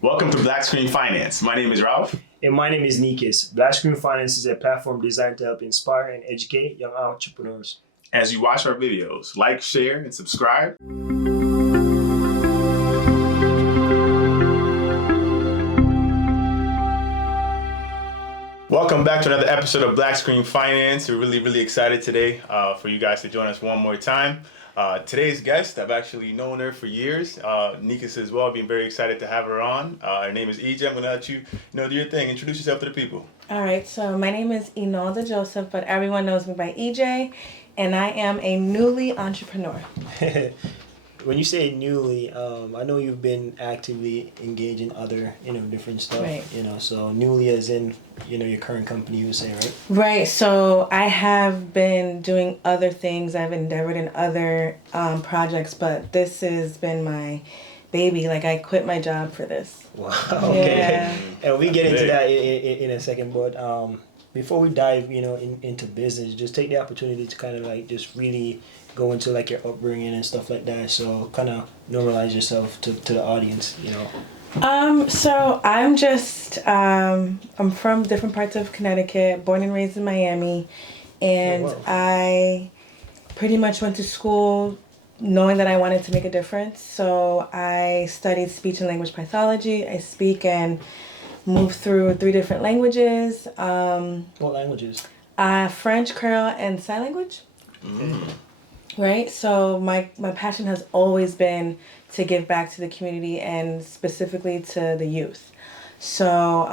Welcome to Black Screen Finance. My name is Ralph. And my name is Nikis. Black Screen Finance is a platform designed to help inspire and educate young entrepreneurs. As you watch our videos, like, share, and subscribe. Welcome back to another episode of Black Screen Finance. We're really excited today for you guys to join us one more time. Today's guest, I've actually known her for years. Nikis as well, being very excited to have her on. Her name is EJ. I'm going to let you do your thing. Introduce yourself to the people. All right, so my name is Enolda Joseph, but everyone knows me by EJ, and I am a newly entrepreneur. When you say newly, I know you've been actively engaged in other, different stuff. Right. So newly as in, your current company, you would say, right? Right, so I have been doing other things. I've endeavored in other projects, but this has been my baby. Like, I quit my job for this. Wow, okay. Yeah. And we get into that in a second, but before we dive, into business, just take the opportunity to kind of like just really go into like your upbringing and stuff like that. So kind of normalize yourself to the audience, So I'm just, I'm from different parts of Connecticut, born and raised in Miami, and Oh, wow. I pretty much went to school knowing that I wanted to make a difference. So I studied speech and language pathology. I speak and move through 3 different languages. What languages? French, Creole, and sign language. Mm. Right? So my passion has always been to give back to the community and specifically to the youth. So,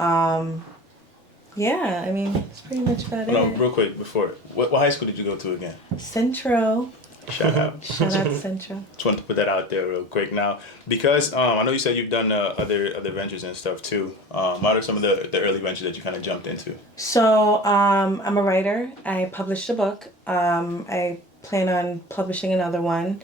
yeah, I mean, that's pretty much about No, it. real quick before, what high school did you go to again? Central. Shout out. Shout out to Central. Just wanted to put that out there real quick. Now, because I know you said you've done other ventures and stuff too. What are some of the early ventures that you kind of jumped into? So, I'm a writer. I published a book. I plan on publishing another one.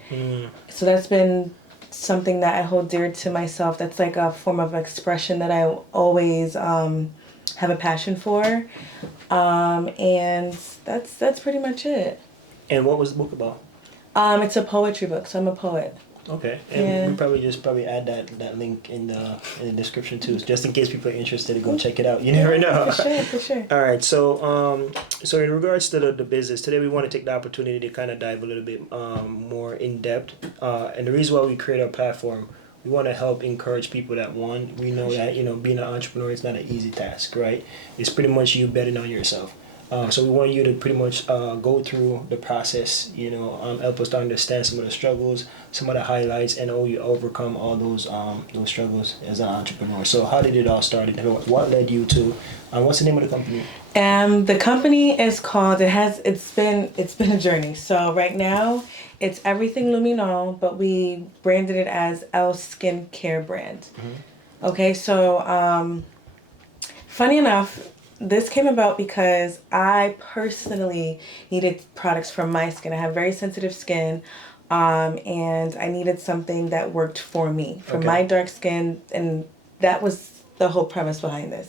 So that's been something that I hold dear to myself. That's like a form of expression that I always have a passion for. And that's pretty much it. And what was the book about? It's a poetry book, so I'm a poet. Okay, and Yeah. we probably add that link in the description too, just in case people are interested to go check it out. You never know. For sure. All right, so so in regards to the business today, we want to take the opportunity to kind of dive a little bit more in depth. And the reason why we create our platform, we want to help encourage people that we know that being an entrepreneur is not an easy task, right? It's pretty much you betting on yourself. So we want you to pretty much go through the process, help us to understand some of the struggles, some of the highlights, and how you overcome all those struggles as an entrepreneur. So how did it all start? What led you to, what's the name of the company? The company is called, it's been a journey. So right now it's Everything Luminol, but we branded it as L Skincare brand. Mm-hmm. Okay, so funny enough, this came about because I personally needed products for my skin. I have very sensitive skin, and I needed something that worked for me, for my dark skin, and that was the whole premise behind this.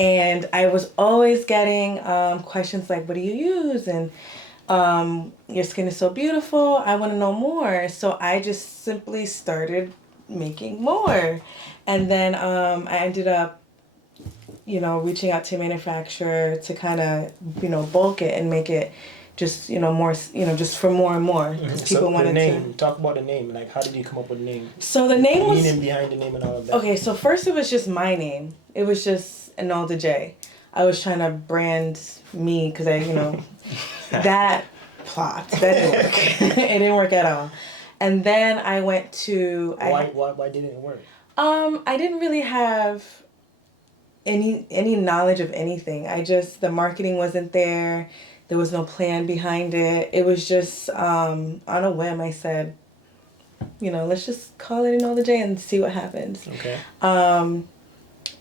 And I was always getting questions like, what do you use? And your skin is so beautiful, I want to know more. So I just simply started making more. And then I ended up reaching out to a manufacturer to kind of, bulk it and make it just, more, just for more and more. Because people wanted to. Talk about the name. Like, how did you come up with the name? So the name was. Meaning behind the name and all of that. Okay, so first it was just my name. It was just Enolda J. I was trying to brand me because that plot, that didn't work. It didn't work at all. And then I went to. Why didn't it work? I didn't really have any knowledge of anything. The marketing wasn't there. There was no plan behind it. It was just on a whim. I said, let's just call it Enolda J and see what happens. Okay.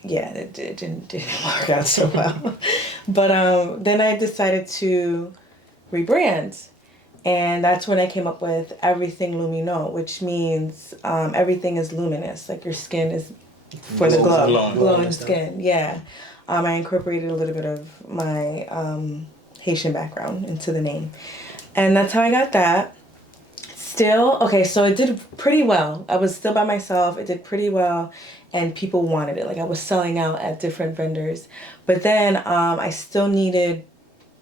Yeah, it didn't work out so well. But then I decided to rebrand. And that's when I came up with Everything Luminol, which means everything is luminous. Like your skin is for the glowing skin. Yeah. I incorporated a little bit of my Haitian background into the name. And that's how I got that. Still, okay, so it did pretty well. I was still by myself. It did pretty well. and people wanted it. Like, I was selling out at different vendors. But then I still needed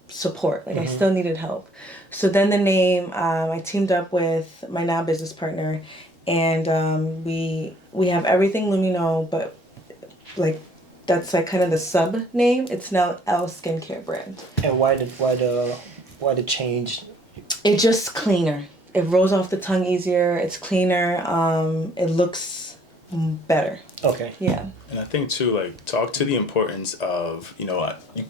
support. Like, I still needed help. So then the name, I teamed up with my now business partner, and we have everything Lumino, but like that's like kind of the sub name. It's now L Skincare brand. And why the change? It's just cleaner. It rolls off the tongue easier. It's cleaner. It looks better. Okay. Yeah. And I think too, like, talk to the importance of, you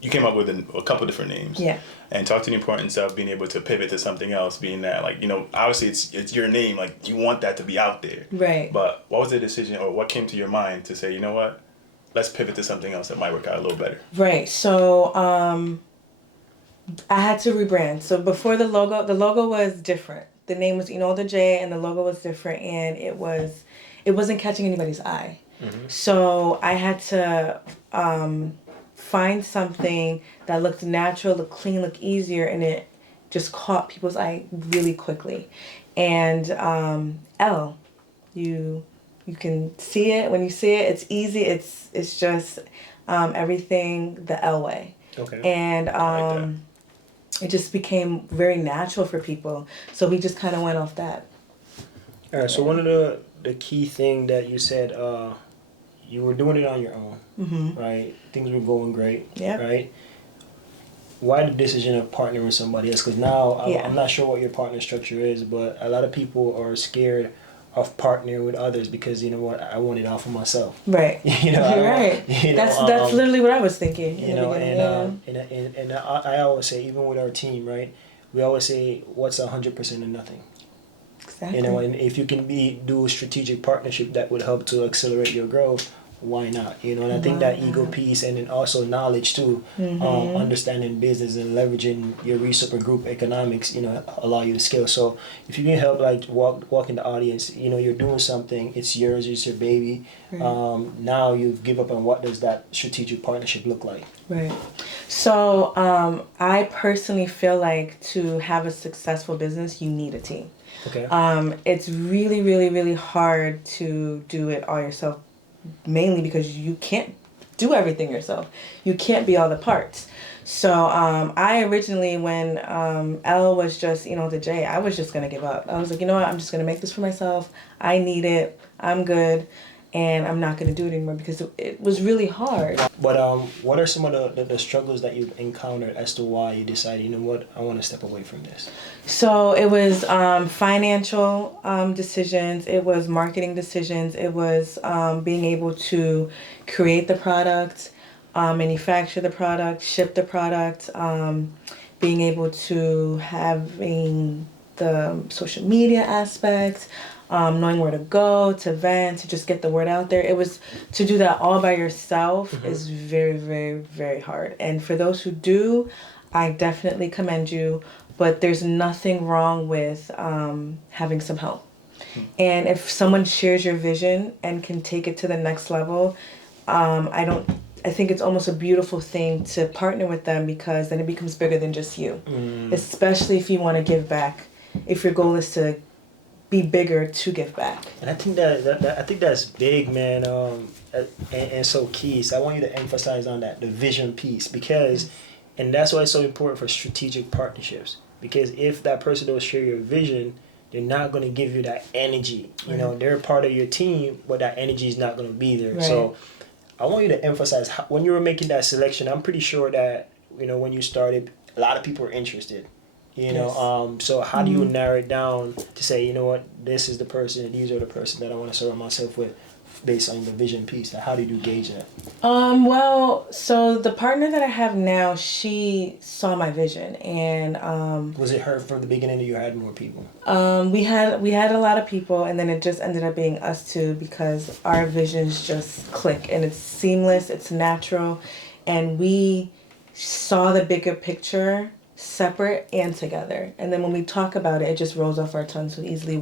came up with a couple different names. Yeah. And talk to the importance of being able to pivot to something else, being that, like, obviously it's your name, like, you want that to be out there. Right. But what was the decision, or what came to your mind to say, you know what, let's pivot to something else that might work out a little better? Right. So I had to rebrand. So before the logo was different. The name was Enolda J, and the logo was different, and it wasn't catching anybody's eye. So I had to find something that looked natural, looked clean, looked easier, and it just caught people's eye really quickly. And L, you can see it. When you see it, it's easy. It's just everything the L way. Okay. And I like that. it just became very natural for people. So we just kind of went off that. All right. So one of the key thing that you said, you were doing it on your own, right? Things were going great, Yep. right? Why the decision of partnering with somebody else? Because now Yeah. I'm not sure what your partner structure is, but a lot of people are scared of partnering with others because, you know what, I want it all for myself. Right. You know, I You're want- right. you know, That's literally what I was thinking. You in the know, beginning, and I always say, even with our team, right? We always say, what's 100% of nothing? Exactly. You know, and if you can do a strategic partnership that would help to accelerate your growth, why not? You know, and I think that ego piece, and then also knowledge too, understanding business and leveraging your research or group economics, allow you to scale. So if you can help, like, walk in the audience, you're doing something, it's yours, it's your baby. Right. Now you've give up on what does that strategic partnership look like? Right. So I personally feel like to have a successful business, you need a team. Okay. It's really, really, really hard to do it all yourself, mainly because you can't do everything yourself. You can't be all the parts. So I originally, when L was just, the J, I was just going to give up. I was like, you know what, I'm just going to make this for myself. I need it. I'm good. And I'm not going to do it anymore because it was really hard. But what are some of the struggles that you've encountered as to why you decided, you know what, I want to step away from this? So it was financial decisions. It was marketing decisions. It was being able to create the product, manufacture the product, ship the product, being able to having the social media aspect, knowing where to go, to vent, to just get the word out there. It was to do that all by yourself is very, very, very hard. And for those who do, I definitely commend you. But there's nothing wrong with having some help. And if someone shares your vision and can take it to the next level, I think it's almost a beautiful thing to partner with them, because then it becomes bigger than just you. Especially if you want to give back. If your goal is to be bigger to give back. And I think that's big, man, and so key. So I want you to emphasize on that, the vision piece, because, and that's why it's so important for strategic partnerships. Because if that person don't share your vision, they're not going to give you that energy. You know, they're part of your team, but that energy is not going to be there. Right. So I want you to emphasize when you were making that selection. I'm pretty sure that, when you started, a lot of people were interested. So how do you narrow it down to say, you know what, this is the person, and these are the person that I want to surround myself with, based on the vision piece? How do you gauge that? Well, so the partner that I have now, she saw my vision, and Was it her from the beginning, or you had more people? we had a lot of people, and then it just ended up being us two, because our visions just click, and it's seamless, it's natural, and we saw the bigger picture separate and together. And then when we talk about it, it just rolls off our tongue so easily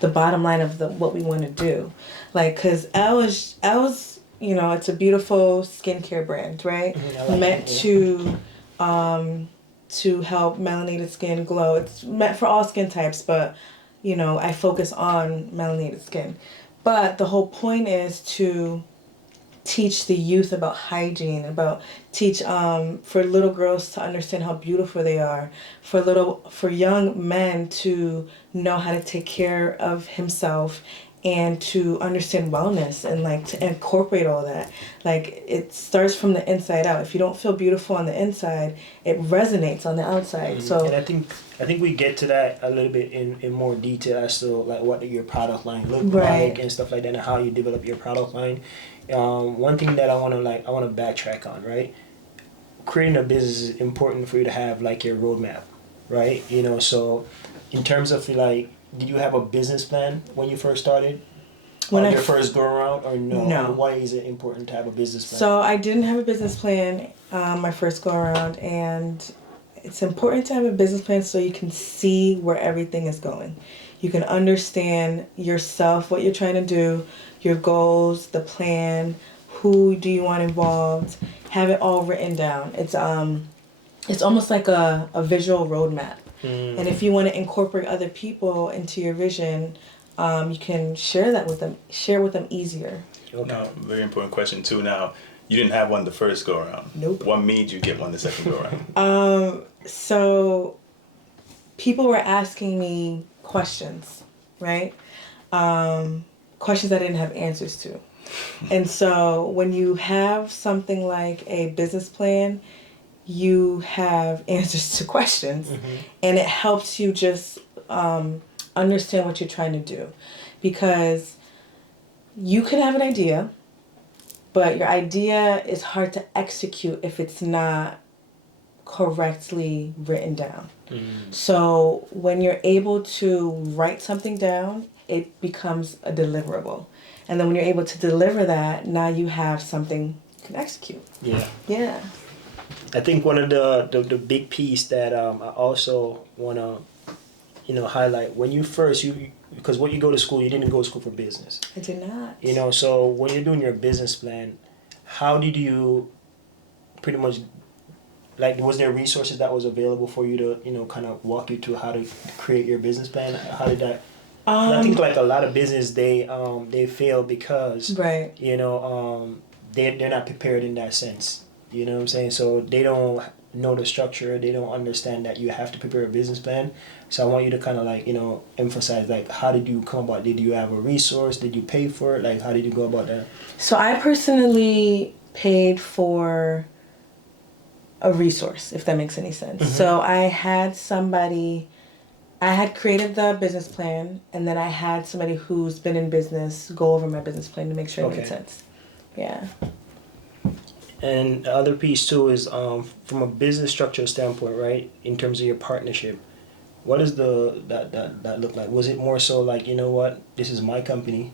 the bottom line of what we want to do. Like, because L's, it's a beautiful skincare brand, right? Meant to help melanated skin glow. It's meant for all skin types, but I focus on melanated skin. But the whole point is to teach the youth about hygiene, about teach for little girls to understand how beautiful they are, for young men to know how to take care of himself and to understand wellness and like to incorporate all that. Like it starts from the inside out. If you don't feel beautiful on the inside, it resonates on the outside. So and I think we get to that a little bit in more detail as to like what your product line look Right. like and stuff like that, and how you develop your product line. One thing that I want to backtrack on, right? Creating a business is important for you to have like your roadmap, right? You know, so in terms of like, did you have a business plan when you first started? When On I your f- first go around, or no? No. And why is it important to have a business plan? So I didn't have a business plan my first go around, and it's important to have a business plan so you can see where everything is going. You can understand yourself, what you're trying to do, your goals, the plan, who do you want involved, have it all written down. It's almost like a visual roadmap. And if you want to incorporate other people into your vision, you can share with them easier. Okay. Now, very important question too. Now, you didn't have one the first go around. Nope. What made you get one the second go around? So people were asking me questions, right? Questions I didn't have answers to. And so when you have something like a business plan, you have answers to questions, and it helps you just understand what you're trying to do, because you could have an idea, but your idea is hard to execute if it's not correctly written down. So when you're able to write something down, it becomes a deliverable. And then when you're able to deliver that, now you have something you can execute. Yeah. Yeah. I think one of the big piece that I also want to highlight, when you first because when you go to school, you didn't go to school for business. I did not. So when you're doing your business plan, how did you pretty much, like, was there resources that was available for you to kind of walk you through how to create your business plan? How did that? I think like a lot of business they fail because Right. They're not prepared in that sense. You know what I'm saying? So they don't know the structure. They don't understand that you have to prepare a business plan. So I want you to kind of like, emphasize, like, how did you come about? Did you have a resource? Did you pay for it? Like, how did you go about that? So I personally paid for a resource, if that makes any sense. So I had created the business plan, and then I had somebody who's been in business go over my business plan to make sure it made sense. Yeah. And the other piece too is from a business structure standpoint, right? In terms of your partnership, what does that look like? Was it more so like, you know what, this is my company,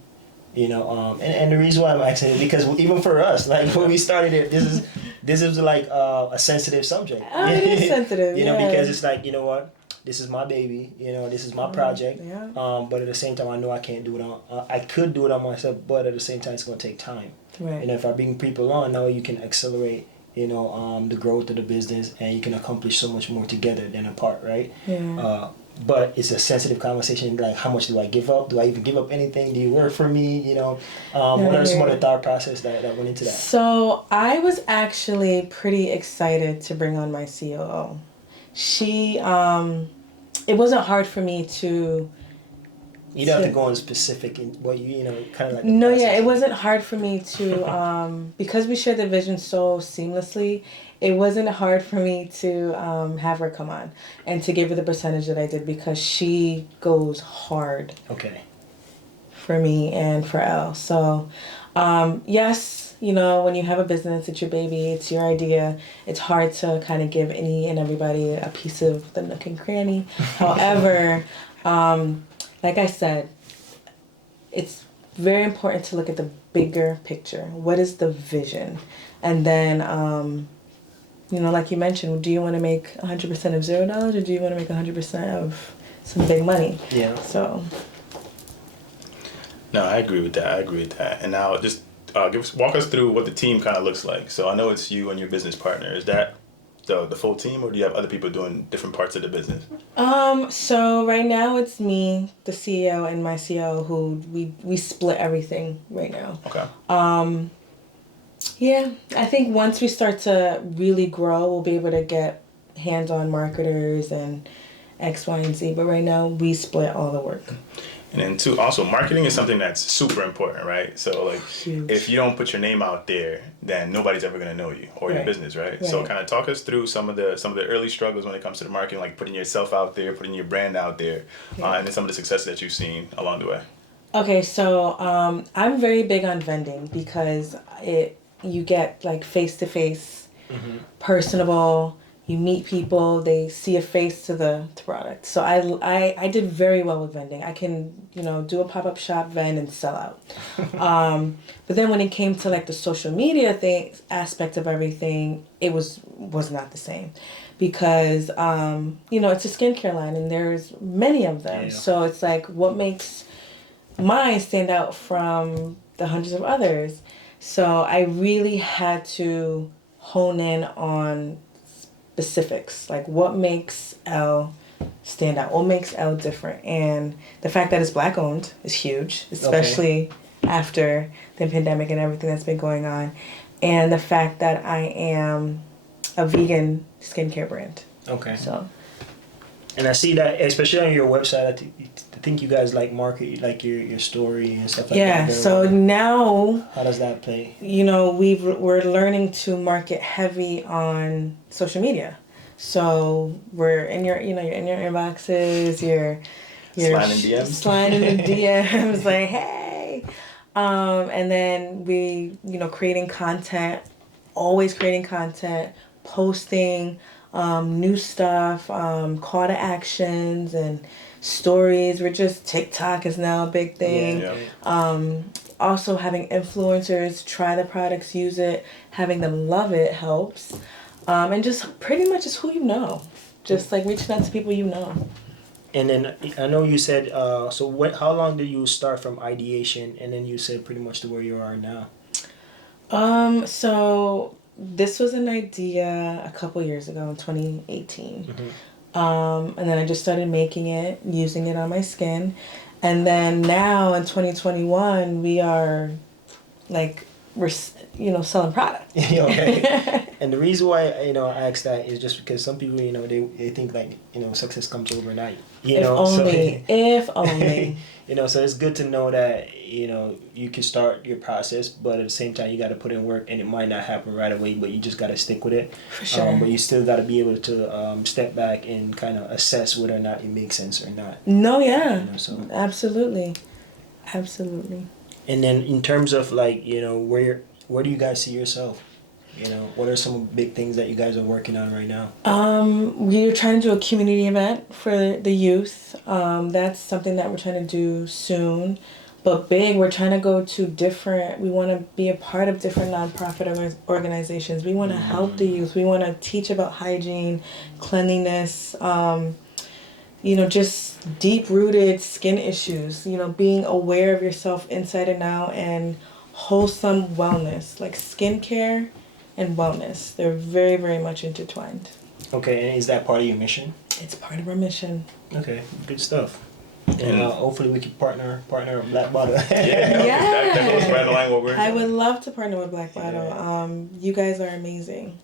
and the reason why I'm asking is because even for us, like when we started it, this is like a sensitive subject. It is sensitive. Because it's like, you know what, this is my baby, this is my project. Yeah. But at the same time, I know I can't do it on. I could do it on myself, but at the same time, it's gonna take time. Right. If I bring people on, now you can accelerate, the growth of the business, and you can accomplish so much more together than apart, right? Yeah. But it's a sensitive conversation. Like, how much do I give up? Do I even give up anything? Do you work for me? What are some of the thought process that went into that? So I was actually pretty excited to bring on my COO. She, it wasn't hard for me to. You don't have to go on specific in what kind of like. No, yeah, it wasn't hard for me to because we share the vision so seamlessly. It wasn't hard for me to have her come on and to give her the percentage that I did, because she goes hard. Okay. For me and for Elle. So, yes, when you have a business, it's your baby, it's your idea. It's hard to kind of give any and everybody a piece of the nook and cranny. However, like I said, it's very important to look at the bigger picture. What is the vision? And then, like you mentioned, do you want to make 100% of $0, or do you want to make 100% of some big money? Yeah. So. No, I agree with that. And now just walk us through what the team kind of looks like. So I know it's you and your business partner. Is that the full team, or do you have other people doing different parts of the business? So right now it's me, the CEO, and my COO who we split everything right now. Okay. Yeah, I think once we start to really grow, we'll be able to get hands-on marketers and X, Y, and Z. But right now, we split all the work. And then two, also marketing is something that's super important, right? So like, Huge. if you don't put your name out there, then nobody's ever gonna know you or your Right. business, right? So Right. kind of talk us through some of the early struggles when it comes to the marketing, like putting yourself out there, putting your brand out there, and then some of the success that you've seen along the way. Okay, so I'm very big on vending because you get like face-to-face, personable. You meet people, they see a face to the product. So I did very well with vending. I can, do a pop-up shop, vend, and sell out. But then when it came to like the social media aspect of everything, it was not the same. Because, it's a skincare line and there's many of them. Yeah. So it's like, what makes mine stand out from the hundreds of others? So I really had to hone in on specifics, like what makes L stand out, what makes L different, and the fact that it's Black owned is huge, especially after the pandemic and everything that's been going on, and the fact that I am a vegan skincare brand. Okay. So, and I see that, especially on your website, I think you guys like market like your story and stuff like that. yeah. very So well. now, How does that play? we're learning to market heavy on social media. So we're in you're in your inboxes, you're Sliding DMs. sliding in the DMs like, hey, and then we creating content, always creating content, posting new stuff, call to actions and stories. We're just TikTok is now a big thing. Yeah. Also having influencers try the products, use it, having them love it helps. And just pretty much just who you know. Just like reaching out to people you know. And then I know you said how long did you start from ideation, and then you said pretty much to where you are now? So this was an idea a couple years ago in 2018. And then I just started making it, using it on my skin. And then now in 2021, we are like, we're selling product. Okay. And the reason why I ask that is just because some people they think like success comes overnight. If only. If only. So it's good to know that you can start your process, but at the same time you got to put in work, and it might not happen right away, but you just got to stick with it. For sure. But you still got to be able to step back and kind of assess whether or not it makes sense or not. No, yeah. So. Absolutely. And then in terms of like where do you guys see yourself? What are some big things that you guys are working on right now? We're trying to do a community event for the youth. That's something that we're trying to do soon. But big, we're trying to go to we want to be a part of different nonprofit organizations. We want to help the youth. We want to teach about hygiene, cleanliness, just deep-rooted skin issues, being aware of yourself inside and out, and wholesome wellness, like skincare and wellness. They're very, very much intertwined. Okay, and is that part of your mission? It's part of our mission. Okay, good stuff. And hopefully we can partner with Black Bottle. That goes right along what we're doing. I would love to partner with Black Bottle. You guys are amazing.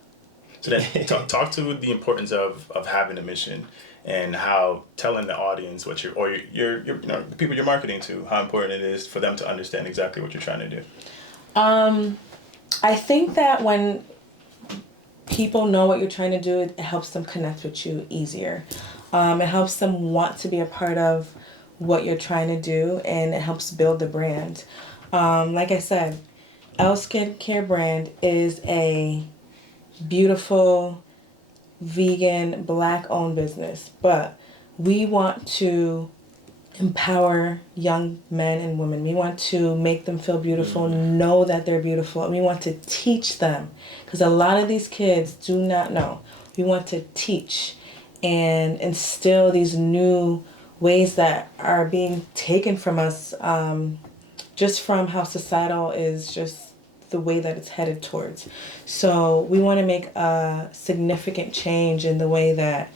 So then talk to the importance of having a mission, and how telling the audience what your the people you're marketing to, how important it is for them to understand exactly what you're trying to do. I think that when people know what you're trying to do, it helps them connect with you easier. It helps them want to be a part of what you're trying to do, and it helps build the brand. Like I said, L Skincare brand is a beautiful, vegan, Black-owned business, but we want to empower young men and women. We want to make them feel beautiful, know that they're beautiful, and we want to teach them, because a lot of these kids do not know. We want to teach and instill these new ways that are being taken from us, just from how societal is just the way that it's headed towards. So we want to make a significant change in the way that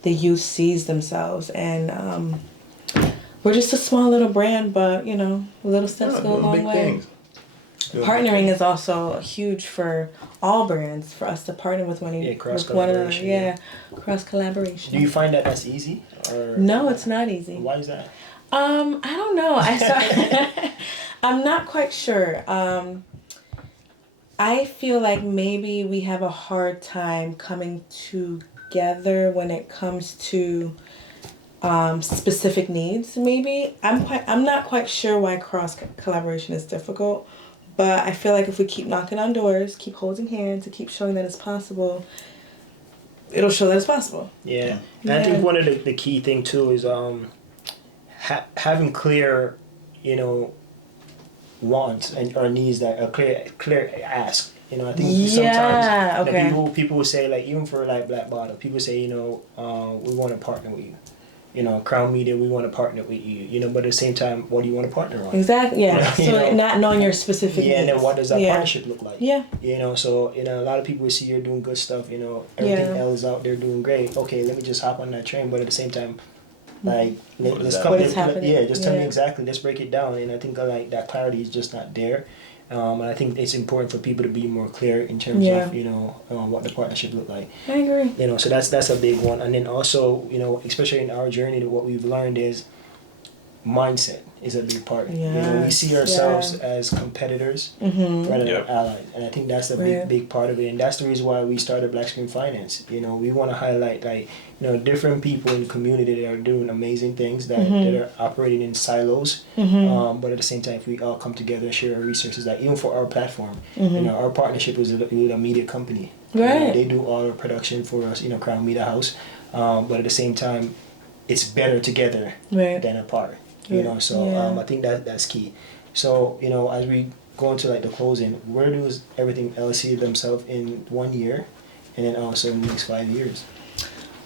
the youth sees themselves. And we're just a small little brand, but little steps go a long big way. things. Partnering is also huge for all brands, for us to partner with one another. Cross-collaboration. Yeah, cross-collaboration. Do you find that that's easy? Or No, it's not easy. why is that? I don't know. I'm not quite sure. I feel like maybe we have a hard time coming together when it comes to specific needs. Maybe I'm not quite sure why cross collaboration is difficult, but I feel like if we keep knocking on doors, keep holding hands, and keep showing that it's possible, it'll show that it's possible. Yeah. And I think one of the key thing too is having clear, wants and or needs that are clear ask. I think sometimes people will say, like, even for like Black Bottle, people say, we want to partner with you. Crown Media, we want to partner with you. But at the same time, what do you want to partner on? Exactly. Yeah. So not knowing your specific needs. And then what does that partnership look like? Yeah. So a lot of people see you're doing good stuff. Everything else is out there doing great. Okay, let me just hop on that train. But at the same time, like, let's come. What is happening? Yeah, just tell me exactly. Let's break it down. And I think like that clarity is just not there. And I think it's important for people to be more clear in terms of what the partnership look like. I agree. So that's a big one. And then also, especially in our journey, what we've learned is mindset is a big part. Yes. We see ourselves as competitors rather than allies, and I think that's the big part of it. And that's the reason why we started Black Screen Finance. We want to highlight different people in the community that are doing amazing things that are operating in silos. But at the same time, if we all come together and share our resources, like even for our platform, our partnership is with a media company. Right. They do all our production for us. Crown Media House. But at the same time, it's better together than apart. I think that's key. So, as we go into like the closing, where does everything else see themselves in 1 year, and then also in the next 5 years?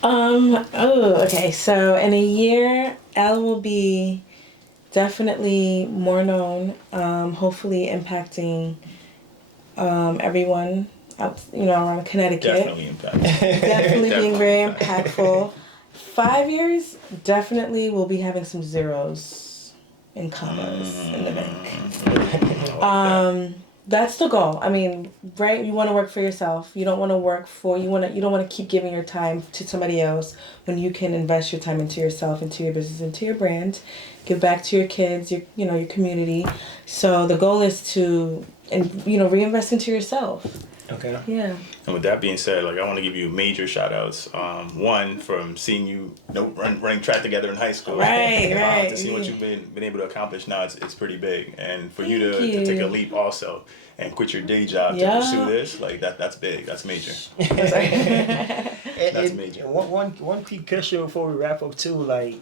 Okay. So in a year, Elle will be definitely more known. Hopefully impacting everyone out, around Connecticut. Definitely impactful. Definitely being very impactful. 5 years, definitely we'll be having some zeros in commas in the bank. That's the goal. I mean, right? You want to work for yourself. You don't want to work for you don't want to keep giving your time to somebody else when you can invest your time into yourself, into your business, into your brand, give back to your kids, your community. So the goal is to reinvest into yourself. Okay. Yeah. And with that being said, like, I want to give you major shout outs. One, from seeing you running track together in high school. Right. To see what you've been able to accomplish now, it's pretty big. And for you to take a leap also and quit your day job to pursue this, like, that's big. That's major. That's major. One key question before we wrap up too, like,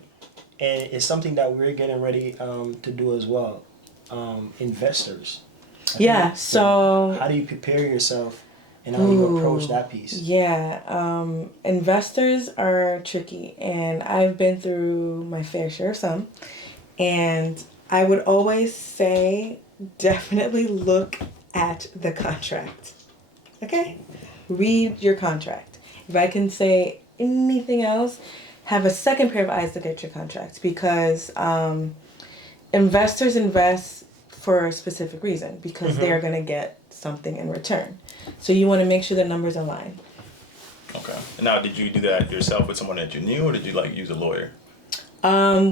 and it's something that we're getting ready to do as well. Investors. So how do you prepare yourself and how do you approach that piece? Investors are tricky, and I've been through my fair share of some, and I would always say definitely look at the contract. Okay? Read your contract. If I can say anything else, have a second pair of eyes look at your contract, because investors invest for a specific reason, because they're going to get something in return. So you want to make sure the numbers align. Okay. And now, did you do that yourself with someone that you knew, or did you use a lawyer?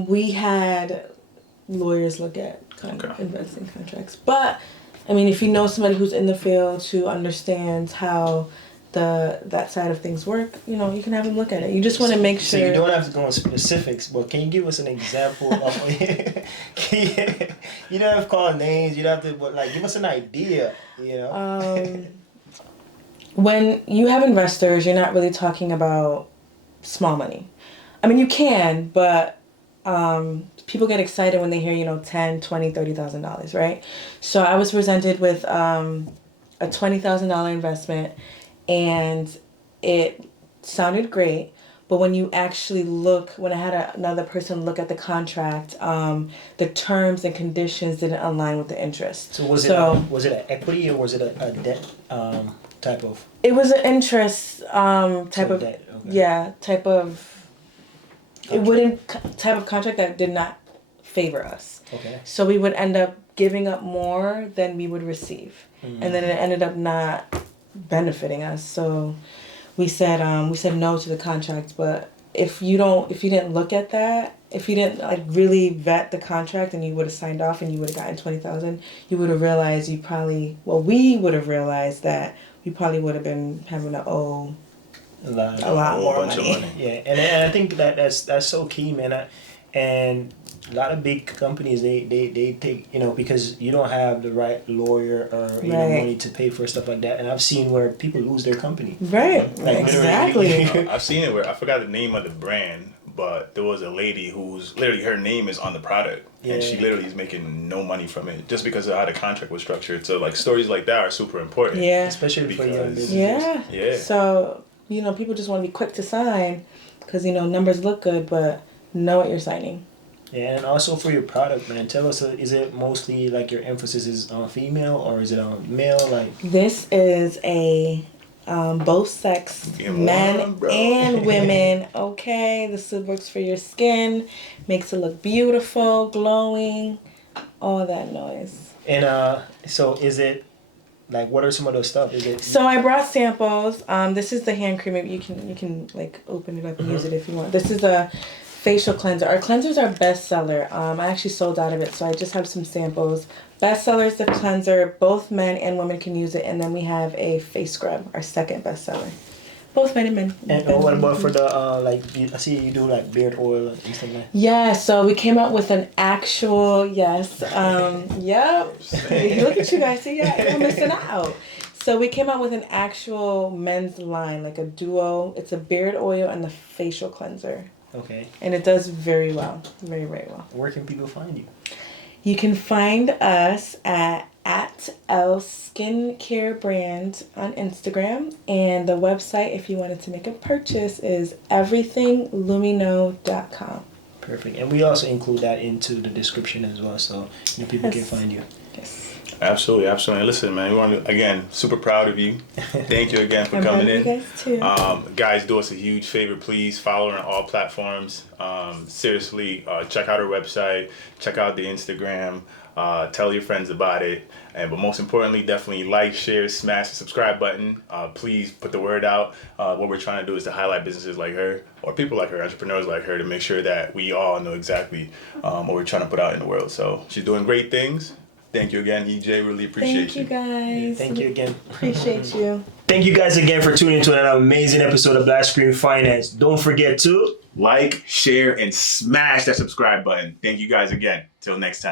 We had lawyers look at investing contracts. But, I mean, if you know somebody who's in the field who understands how that side of things work, you can have them look at it. You just want to make sure. So you don't have to go into specifics, but can you give us an example of? You don't have to call names. You don't have to, but give us an idea. When you have investors, you're not really talking about small money. I mean, you can, but people get excited when they hear $10,000, $20,000, $30,000, right? So I was presented with a $20,000 investment. And it sounded great, But when you actually look, when I had another person look at the contract, the terms and conditions didn't align with the interest. So was it an equity or was it a debt type of? It was an interest type of debt, okay. yeah, type of type of contract that did not favor us. Okay. So we would end up giving up more than we would receive, and then it ended up not benefiting us. So we said no to the contract. But if you didn't look at that, if you didn't like really vet the contract and you would have signed off and you would have gotten 20,000, you would have realized we would have realized that we probably would have been having to owe a lot more money. Yeah, and I think that's so key, man. And a lot of big companies they take, because you don't have the right lawyer or money to pay for stuff like that. And I've seen where people lose their company. Right. Like, exactly. I've seen it where I forgot the name of the brand, but there was a lady who's literally her name is on the product, and she literally is making no money from it just because of how the contract was structured. So like stories like that are super important. Yeah. Especially for young businesses. Yeah. Yeah. So people just want to be quick to sign because numbers look good, but know what you're signing. Yeah, and also for your product, man, tell us, is it mostly like your emphasis is on female or is it on male? Like this is a both sex, men and women. Okay, this works for your skin, makes it look beautiful, glowing, all that noise. And so is it like, what are some of those stuff? Is it? So I brought samples. This is the hand cream. Maybe you can like open it up and use it if you want. This is a facial cleanser. Our cleanser's our bestseller. I actually sold out of it, so I just have some samples. Bestseller is the cleanser. Both men and women can use it, and then we have a face scrub, our second bestseller. Both men and men. And what about for the I see you do like beard oil and things like that. Yeah, so we came out with an actual yep. Look at you guys. See, you're missing out. So we came out with an actual men's line, like a duo. It's a beard oil and the facial cleanser. Okay. And it does very well. Very, very well. Where can people find you? You can find us at L Skincare Brand on Instagram. And the website, if you wanted to make a purchase, is everythinglumino.com. Perfect. And we also include that into the description as well, so people can find you. Yes. Absolutely. Listen, man, we want to, again, super proud of you. Thank you again for coming in. You guys too. Guys, do us a huge favor, please. Follow her on all platforms. Seriously, check out her website. Check out the Instagram. Tell your friends about it. But most importantly, definitely like, share, smash the subscribe button. Please put the word out. What we're trying to do is to highlight businesses like her, or people like her, entrepreneurs like her, to make sure that we all know exactly what we're trying to put out in the world. So she's doing great things. Thank you again, EJ. Really appreciate you. Thank you, guys. Yeah, thank you again. Appreciate you. Thank you guys again for tuning into an amazing episode of Black Screen Finance. Don't forget to like, share, and smash that subscribe button. Thank you guys again. Till next time.